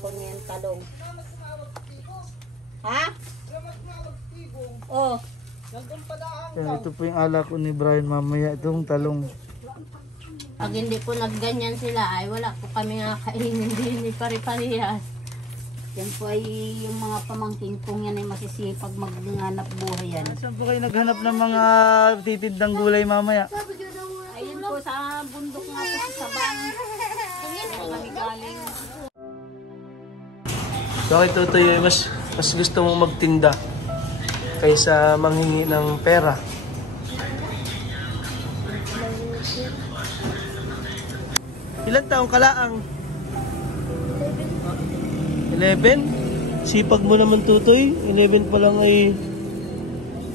ko niyan talong. Ha? Oh. Yan, ito po yung alak ko ni Brian mamaya. Itong talong. Pag hindi po nagganyan sila ay wala po kami nga kainin din ni pare-parehas. Yan po ay yung mga pamangkin kong yan ay masisipag maghanap buhay yan. Saan po kayo naghanap ng mga titindang gulay mamaya? Ayun po sa bundok nga po sa Sabang. Kami galing. Bakit Totoy, mas gusto mong magtinda kaysa manghingi ng pera? Ilan taong kalaang? 11? Sipag mo naman Tutoy. 11 pa lang ay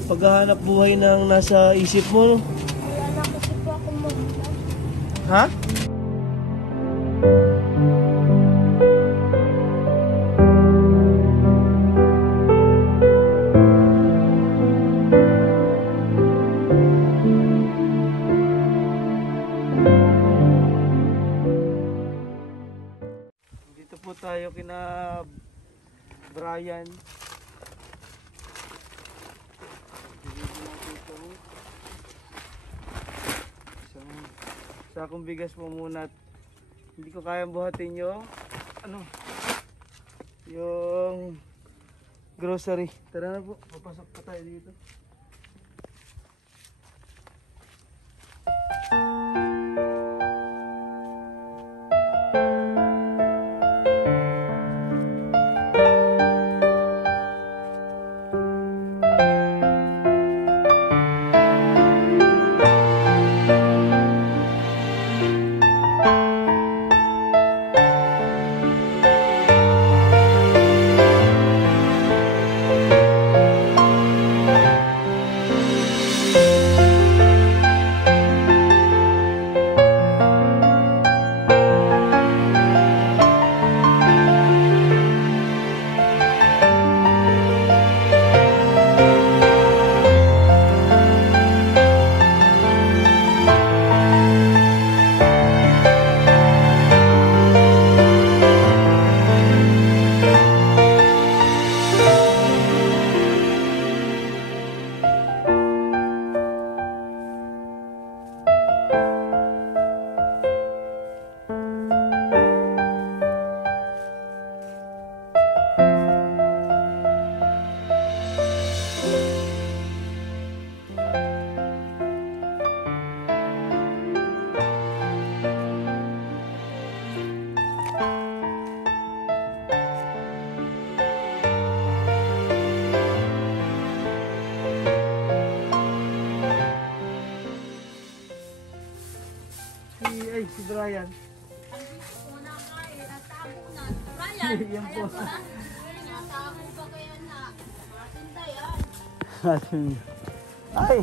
paghahanap buhay ng nasa isip mo. Wala na kasi po ako mag-vlog. Ha? Dito po tayo kina Brian. Sakong bigas mo muna at hindi ko kayang buhatin yung yung grocery. Tara na po, papasok pa tayo dito. Si Brian. Yan po. Ay!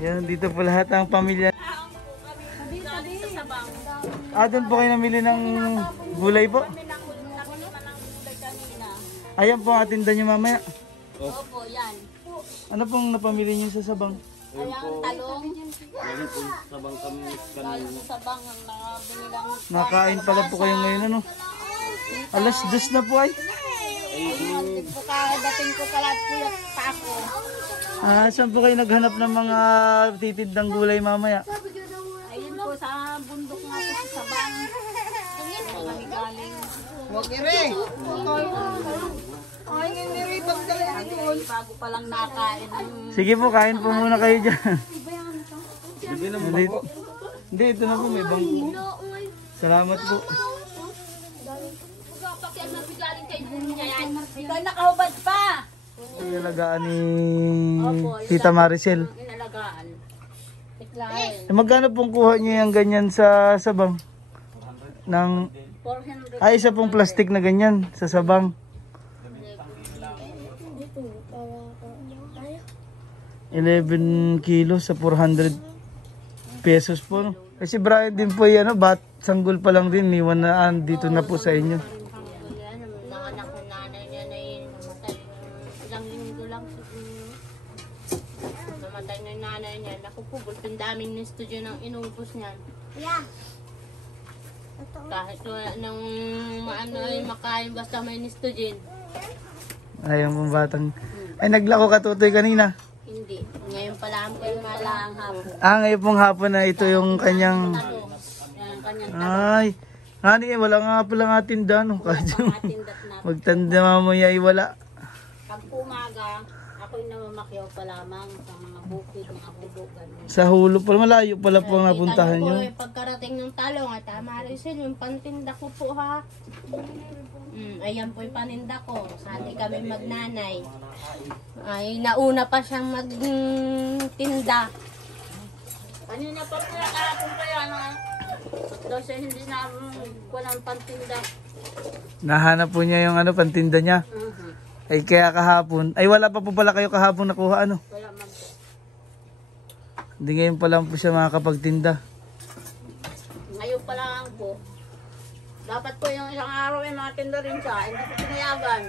Yan, dito po lahat ang pamilya. Doon po kayo namili ng gulay po? Ayan po ang atinda nyo mamaya. Opo, yan. Ano pong napamili nyo sa Sabang? Ayan, talong. Lagi po sabang kami Galing sa Sabang ang nakabili lang. Nakain pala po kayo ngayon ano? Alas 2 na po ay. Ayun, po kadating ko pala po yung tako. Saan po kayo naghanap ng mga titindang gulay mamaya? Ayun po sa bundok nga po sa Sabang. Kami galing. Huwag ire. Ay, hindi pagdala yun. Bago pa lang nakain. Sige po, kain po muna kayo dyan. Hindi, ito na po, may bangko. Salamat po. Ikaw nakahubad pa. Inalagaan ni Tita Maricel. Inalagaan. Magkano pong kuha niyo yung ganyan sa Sabang? Ng, 400. isa pong plastic na ganyan sa Sabang. 11 kilos sa 400 pesos po. No? Kasi Brian din po yan, sanggol pa lang din, iwan na dito na po sa inyo. Nanganak ng nanay niya na yun, namatay ilang linggo lang. Namatay na yung nanay niya. Naku po, ang daming ng studio ng inubos niyan. Yeah. Kahit wala nang maano ay makain basta may nistogen. Ayun pong batang. Ay, naglako ka tutoy kanina. Hindi. Ngayon pala ang kayo malaang hapon. Ngayon pong hapon na ito yung kanyang... Talo. Yan, kanyang Ay, hani, wala nga pala nga tinda, no? Kahit yung tindat na. magtanda mamaya ay wala. Pag umaga, ako'y namamakyaw pa lamang sa mga bukid, mga hubugan. Sa hulo pala, malayo pala po ang napuntahan nyo. Pagkarating ng talong, at tama rin sila, yung pantinda ko po ha. Ayan po yung paninda ko. Sali kami magnanay. Ay, nauna pa siyang magtinda. Kanina pa po nakakapon pa yan ha. Daw siya hindi na walang pantinda. Nahanap po niya yung pantinda niya. Ay kaya kahapon, ay wala pa po pala kayo kahapon nakuha ano. Wala man po. Hindi ngayon pa lang po siya makakapagtinda. Ngayon pa lang po. Dapat po yung isang araw ay matinda rin siya. Hindi ko pinayagan.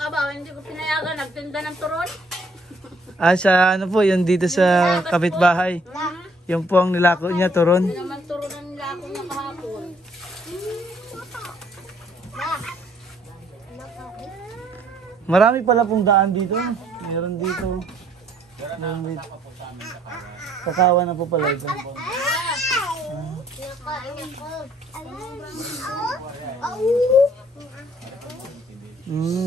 Aba, hindi ko pinayagan. Nagtinda ng turon. Sa ano po, yun dito sa kapitbahay. Yung po ang nilako niya, turon. Hindi naman turon nila ako na kahapon. Marami pala pong daan dito. Meron dito. Meron dito. Kakawa na po pala ito.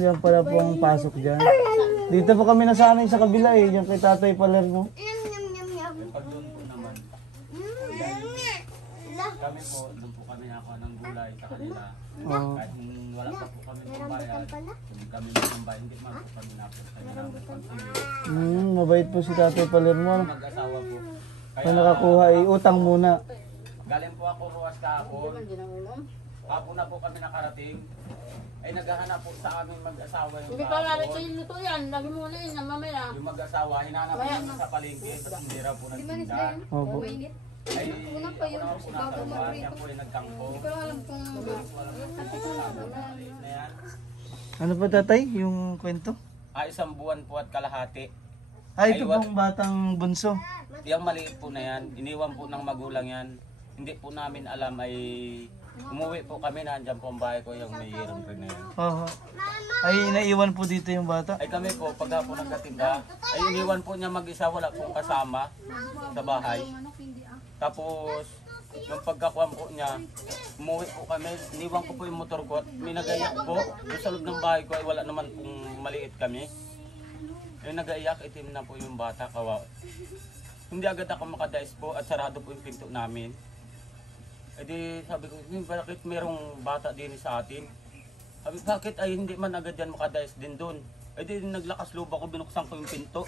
Yan pala po ang pasok dyan. Dito po kami nasanay sa kabila eh. Yung kay Tatay Palermo. Kami po, doon po kami nakakuha ng gulay sa kanila. Oh. Kahit wala pa po kami pambayad, kung kami nagpambayad, hindi man po kami napunta niya ng pagpili. Mabait po si Tatay Palermo. Mag-asawa po. Kaya nakakuha ay utang muna. Galing po ako ruwas kahapon. Hapon na po kami nakarating. Ay naghahanap po sa aming mag-asawa yung Hindi pa nga rin luto yan. Lagi mo na yun. Mamaya. Yung mag-asawa, hinanap po namin sa palengke. Tapos hindi raw po nagtinda. Opo. Ay, una po nasa ruwan. Siya po ay nagkampo. Ano pa Tatay? Yung kwento? Isang buwan po at kalahati. Ito pong batang bunso. Yung maliit po na yan, iniwan po ng magulang yan. Hindi po namin alam ay umuwi po kami, nandiyan po ang bahay ko yung may yearong rin na yan. Oho. Ay naiwan po dito yung bata. Ay kami po, pagka po nagkatinda, ay iniwan po niya mag-isa, wala pong kasama sa bahay. Tapos, yung pagkakuha po niya, umuwi po kami, iniwan ko po yung motor ko at may nagaiyak po. Yung sa loob ng bahay ko ay wala naman pong maliit kami. Yung nagaiyak, itim na po yung bata, kawawa. Hindi agad ako makadais po at sarado po yung pinto namin. E di sabi ko, bakit merong bata din sa atin? Sabi, bakit ay hindi man agad yan makadais din doon? E di naglakas loob ako, binuksan ko yung pinto.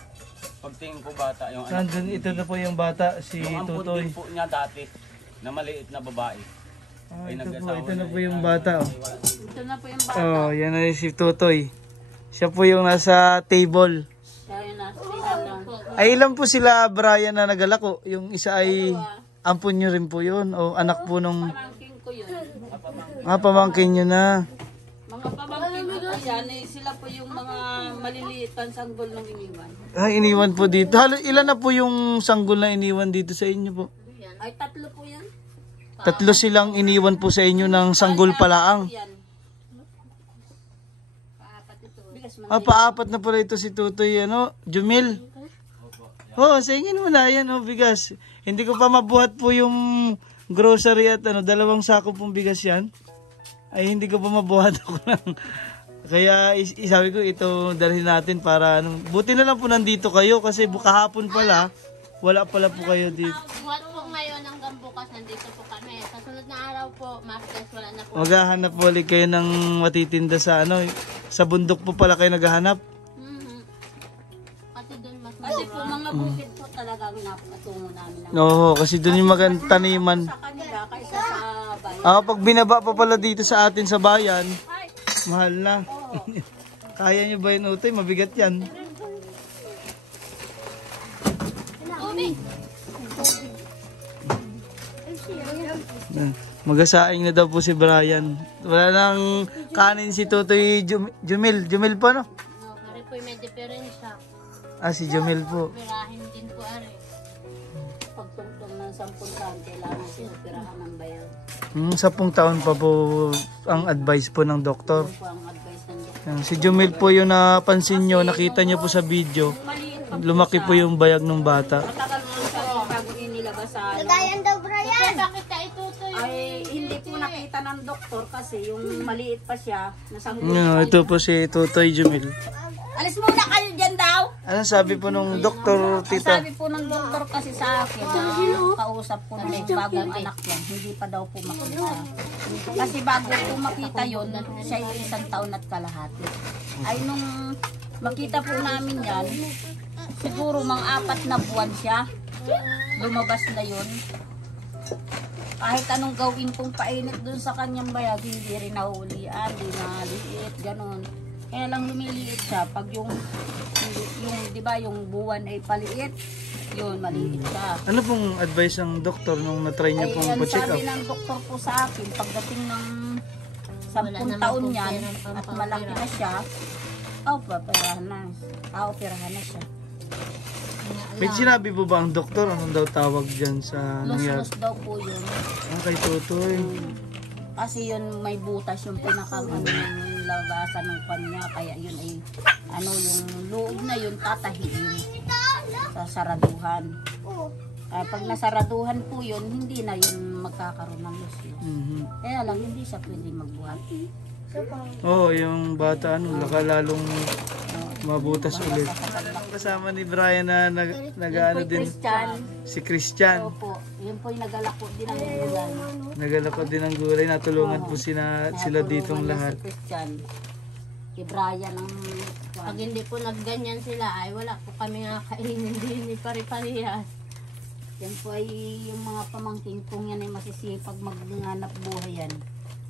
Pagtingin ko bata, yung anak. Nandun, ito na po yung bata, si Yung ampun Tutoy. din po niya dati, na maliit na babae. Ay Ito na po yung bata. Oh. Ito na po yung bata. Oh, yan na si Tutoy. Siya po yung nasa table. Kaya na, sila lang. Ay ilan po sila Brian na nagalako? Yung isa ay ampun nyo rin po yun o anak po nung Pamangkin ko yun. pamangkin nyo na. Mga pamangkin ko yan, sila po yung mga maliliit sanggol ng iniwan. Iniwan po dito. Ilan na po yung sanggol na iniwan dito sa inyo po? Ay, tatlo po yan. Tatlo silang iniwan po sa inyo ng sanggol palaang. Yan. Paapat ito. Bigas man. Paapat na pala ito si Tutoy, Jumil. Oh, singin mo na yan, bigas. Hindi ko pa mabuhat po yung grocery at 2 sako pong bigas yan. Ay hindi ko pa mabuhat ako ng... Kaya isabi ko ito dalhin natin para buti na lang po nandito kayo kasi kahapon pala wala pala po kayo dito. Buhat po ngayon ang hanggang bukas nandito po kami. Sa sunod na araw po, Martes, wala na po. Maghahanap po ulit kayo ng matitinda sa ano, sa bundok po pala kayo naghahanap. Kasi doon mas Ah. kasi po mga bukid po talagang napatungo namin. Oo, kasi doon yung magandang taniman. Sa kanila kaysa sa bayan. Pag binaba pa pala dito sa atin sa bayan, mahal na. Kaya nyo ba yun, Utoy? Mabigat yan. Magasaing na daw po si Brian. Wala nang kanin si Tutoy Jumil. Jumil po, no? No, pare po may diferensya. Si Jumil po. Pirahin din po are. Pagtungtong ng 10 taon, kailangan sinupirahan ng bayan. 10 taon pa po ang advice po ng doktor. Yun po ang advice ng doktor. Si Jumil po yung napansin nyo, nakita nyo po sa video. Lumaki po yung bayag ng bata. Matagal mo siya bago inilabas sa ano. Kagayan daw, Brian. Bakit ka itutoy? Ay, hindi po nakita ng doktor kasi yung maliit pa siya, nasanggol. Ito po si Tutoy Jumil. Alis muna kayo dyan daw! Ano sabi po nung doktor, Ang tita? sabi po ng doktor kasi sa akin na kausap ko na yung bagong anak yan, hindi pa daw po makita. Kasi bago po makita yun, siya yung 1 taon at kalahati. Ay nung makita po namin yan, siguro mga 4 na buwan siya, lumabas na yun. Kahit anong gawin kong painit dun sa kanyang bayag, hindi rin nahulian, hindi naliit, ganun. Kaya lang lumiliit siya pag yung di ba yung buwan ay paliit, yun maliit siya. Ano pong advice ng doktor nung na-try niyo Ay, pong yan pa-check up? sabi ng doktor po sa akin, pagdating ng Wala 10 naman taon pong yan perang at pampapira. malaki na siya, operahan na siya. May sinabi po ba ang doktor? Anong daw tawag dyan sa nangyari? Los daw po yun. Kay Tutoy. Kasi yun may butas yung pinakang ano, yung labasan ng kanya, kaya yun ay ano yung loob na yun tatahiin sa saraduhan. Pag nasaraduhan po yun, hindi na yun magkakaroon ng lusyos. Kaya lang hindi siya pwede magbuhat. Yung bata lalong mabutas ulit. Kasama ni Brian na nag-ano din, Christian, si Christian. opo, yun po yung nagalako din ang bulan. Nagalakot din ng gulay. Natulungan po sila ditong lahat. Si Christian, si Brian ang Pag hindi po nagganyan sila ay wala po kami nga kainin din ni pare-parehas. yan po ay yung mga pamangkin kong yan ay masisipag maghanap buhay yan.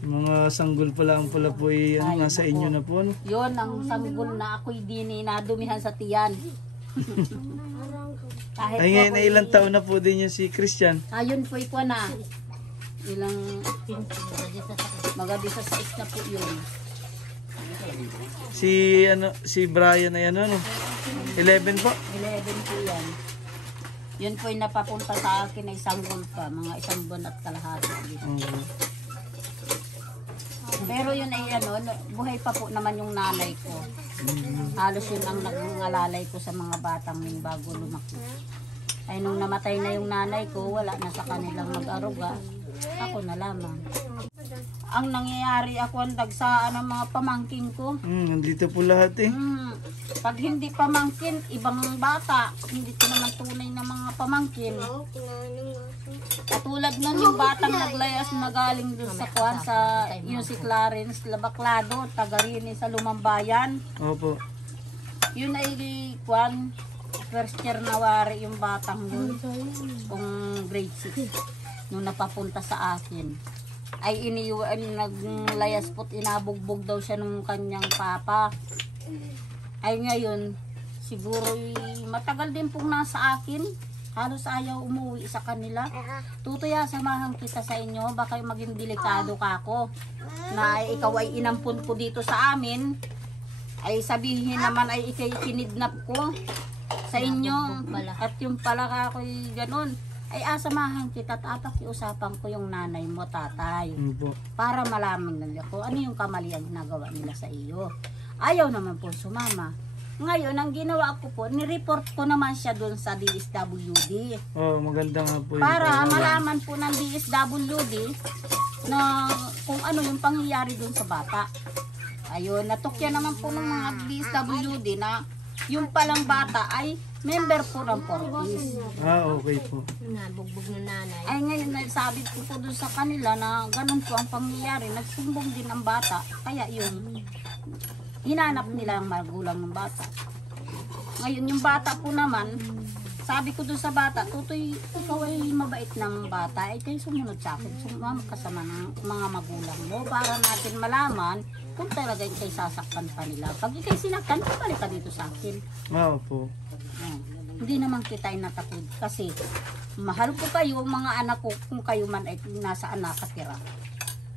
Mga sanggol pala ang pala po nga sa inyo na po. No? Yon ang sanggol na ako'y dini nadumihan sa tiyan. Kahit Ay ngayon na ilang taon na po din yung si Christian. Ayun po ikaw na. Ilang magabi sa 6 na po yun. Si Brian ay 11 po. 11 po yan. Yun po yung napapunta sa akin ay sanggol pa. Mga 1 buwan at kalahati. Pero yun ay buhay pa po naman yung nanay ko. Halos yun ang nangalalay ko sa mga batang yung bago lumaki. Ay nung namatay na yung nanay ko, wala na sa kanilang mag-aruga. Ako na lamang. Ang nangyayari ako ang dagsaan ng mga pamangkin ko. Nandito po lahat eh. Pag hindi pamangkin, ibang bata. Hindi ko naman tunay na mga pamangkin. Katulad nun yung batang naglayas na galing dun sa kuwan sa yung si Clarence Labaklado, taga rin sa Lumambayan. Opo. Yun ay kuwan, first year nawari yung batang yun. Kung grade 6. Nung napapunta sa akin. Ay naglayas po't inabugbog daw siya nung kanyang papa. Ay ngayon, siguro matagal din pong nasa akin. Halos ayaw umuwi sa kanila. Tutoya, samahan kita sa inyo. Baka maging delikado ka ako. Na ikaw ay inampun ko dito sa amin. Ay sabihin naman ay ikay kinidnap ko sa inyo. At yung pala ka ako'y ganun. Ay asamahan kita at pakiusapan ko yung nanay mo, tatay. Para malaman nila ko ano yung kamalian ginagawa nila sa iyo. Ayaw naman po sumama. Ngayon, ang ginawa ko po, nireport ko naman siya doon sa DSWD. Maganda nga po yun. Para malaman po ng DSWD na kung ano yung pangyayari doon sa bata. Ayun, natukya naman po ng mga DSWD na yung palang bata ay member po ng Portis. Okay po. Nabugbog ng nanay. Ay ngayon, sabi ko po doon sa kanila na ganun po ang pangyayari. Nagsumbong din ang bata. Kaya yung hinanap nila ang magulang ng bata. Ngayon, yung bata po naman, sabi ko doon sa bata, Tutoy, ikaw ay mabait ng bata. Ay kayo sumunod sa akin. Sumama kasama ng mga magulang mo para natin malaman kung talaga kayo sasaktan pa nila. Pag ikay sinaktan, balik ka dito sa akin. Po. Oh, hindi naman kita ay natakot kasi mahal ko kayo mga anak ko kung kayo man ay nasaan nakatira.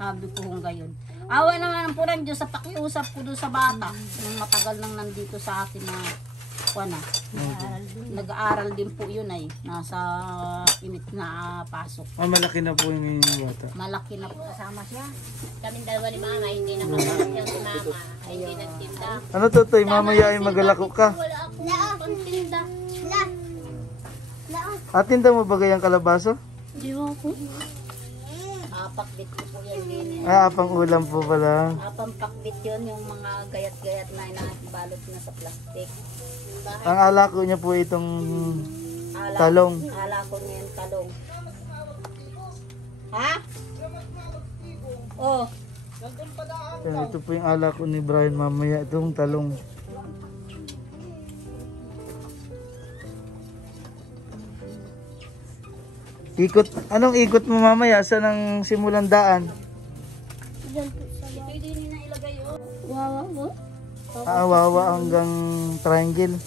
Sabi ko kung gayon. Awa naman po ng Diyos sa pakiusap ko doon sa bata nung matagal nang nandito sa akin na kuwana. Nag-aaral din po yun ay nasa imit na pasok. Malaki na po yung bata. Malaki na po kasama siya. Kaming dalawa ni mama, hindi naman yung si mama. Ay, hindi nagtinda. Ano Tutoy, mamaya ay magalako ka. Wala akong tinda. Atinda mo ba gayang kalabaso? Di ba ako? Pakbit ko po yan din. Apang ulam po pala. Apang pakbit yun, yung mga gayat-gayat na inabalot na sa plastic. Ang alako niya po itong talong. Ala ko niya yung talong. Ha? Oh, Ito po yung alako ni Brian mamaya. Itong talong. Ikot, anong ikot mo mamaya? Saan ang simulan daan? pwede nyo na ilagay oh. Wawa mo? Wawa hanggang triangle.